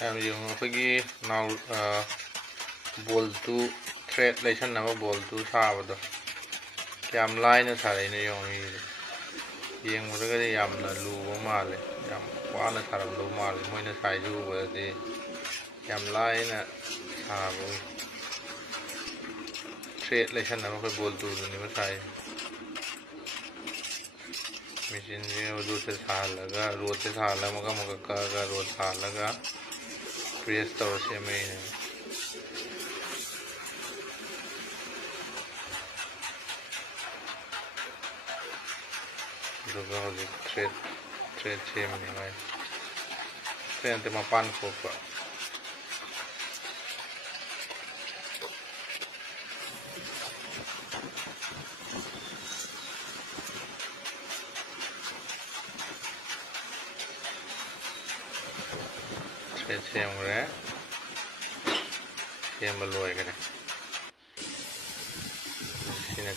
ꯌꯥꯝ ꯌꯦꯡꯉꯣ ꯑꯩꯈꯣꯏꯒꯤ ꯅꯥꯎ ꯕꯣꯜꯇꯨ ꯊ꯭ꯔꯦꯠ ꯂꯩꯁꯟꯅꯕ ꯕꯣꯜꯇꯨ ꯁꯥꯕꯗꯣ ꯀꯌꯥꯝ ꯂꯥꯏꯅ ꯁꯥꯔꯛꯏꯅꯣ ꯌꯦꯡꯉꯣ ꯃꯤꯁꯦ ꯌꯦꯡꯕꯗꯒꯗꯤ ꯌꯥꯝꯅ ꯂꯨꯕ ꯃꯥꯜꯂꯦ ꯌꯥꯝ ꯋꯥꯅ ꯁꯥꯔꯝꯗꯧ ꯃꯥꯜꯂꯦ ꯃꯣꯏꯅ ꯁꯥꯏꯖ ꯎꯕꯗꯗꯤ ꯌꯥꯝ ꯂꯥꯏꯅ ꯁꯥꯕ ꯊ꯭ꯔꯦꯠ ꯂꯩꯁꯟꯅꯕ ꯑꯩꯈꯣই ꯕꯣꯜꯇꯨꯗꯨꯅꯦꯕ ꯁꯥꯏꯁꯦ ꯃꯦꯆꯤꯟꯁꯦ ꯔꯣꯠꯁꯦ ꯁꯥꯍꯜꯂꯒ ꯔꯣꯠꯁꯦ ꯁꯥꯍꯜꯂꯒ ꯃꯀꯛ ꯃꯀꯛ ꯀꯛꯑꯒ ꯔꯣꯠ ꯁꯥꯍꯜꯂꯒ ꯄ꯭ꯔꯦꯁ ꯇꯧꯔ ꯁꯦꯝꯃꯛꯏꯅꯦ ꯑꯗꯨꯒ ꯍꯧꯖꯤꯛ ꯊ꯭ꯔꯦꯠ ꯁꯦꯝꯃꯤꯅꯦ ꯃꯥꯏ ꯊ꯭ꯔꯦꯠ ꯅꯠꯇꯦ ꯃꯄꯥꯟ ꯈꯣꯛꯄ ꯊ꯭ꯔꯦꯠ ꯁꯦꯝꯈ꯭ꯔꯦ ꯁꯦꯝꯕ ꯂꯣꯏꯈ꯭ꯔꯦ sini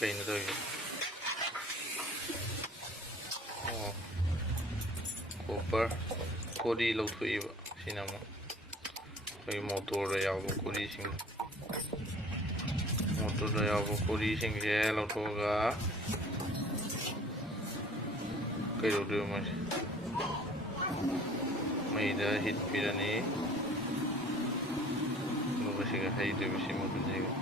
kayaknya tuh ya. Oh, copper kodi lautuiba sina mo kay motor yawo kodi sing motor yawo kodi sing je lautoga kay do mas may da hit pirani no ba siga hay do bisi mo tunjiga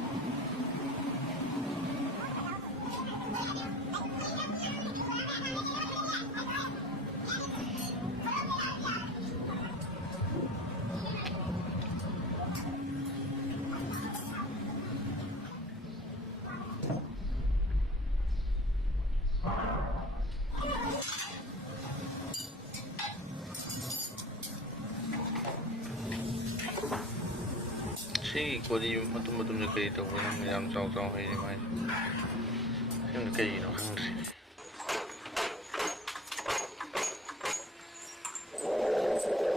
si kodi matum kay to nang yam chaw chaw hay mai sim kay no hangri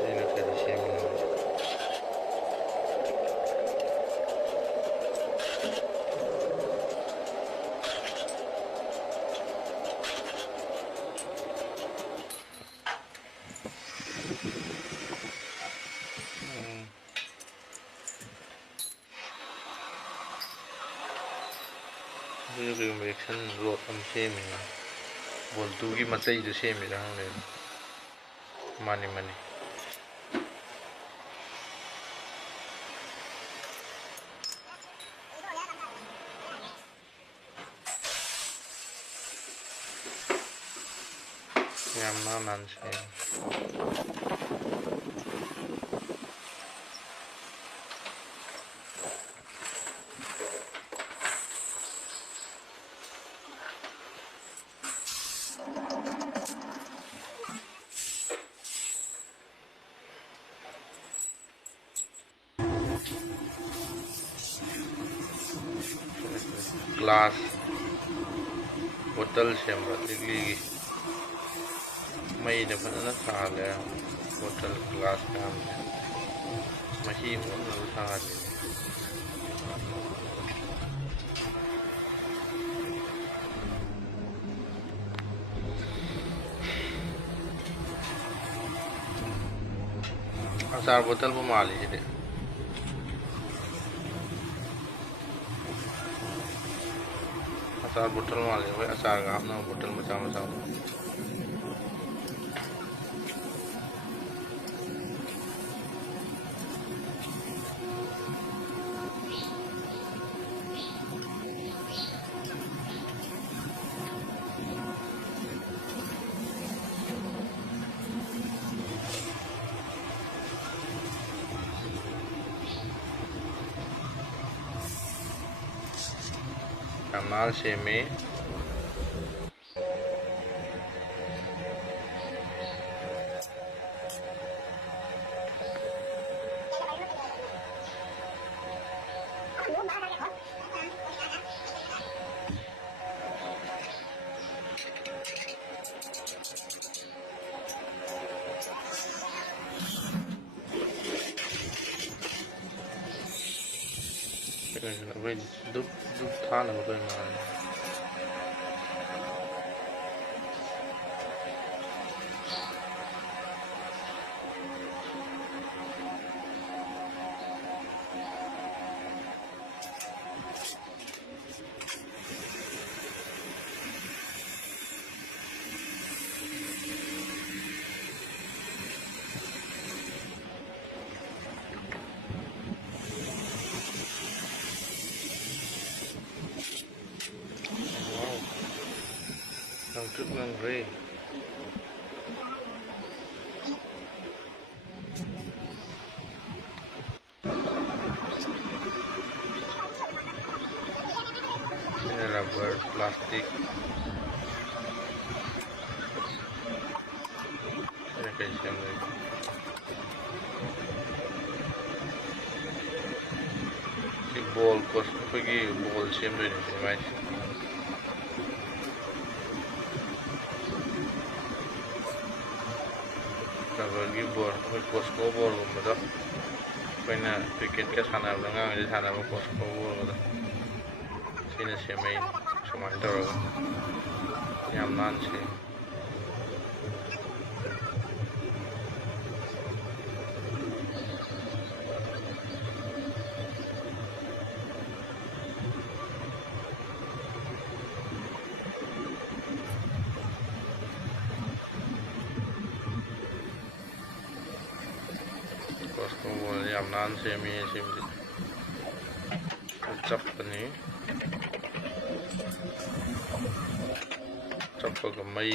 ina kay sim no reaction rod am semi boltu gi matai du semi rang le mani yam na nan se glass bottle sembra ligli mai da fana sale bottle glass kam mahi mo sale asar bottle bu mali jide asar bottle mali we asar ga na bottle macam Kamal semi wait duk thana mo ma คึกนั่งเลยนี่ระเบิดพลาสติกนี่เป็นเช่นไรที่บอลก็พวกนี้บอลเชื่อมด้วยใช่ไหมBagi bor, posko bor gitu. Pena tiket ke sana belakang di sana posko bor gitu. Sini sih main cuma itu nyaman sih. Posko bor nyaman sih sih. Ucap ini. Ucap ke mai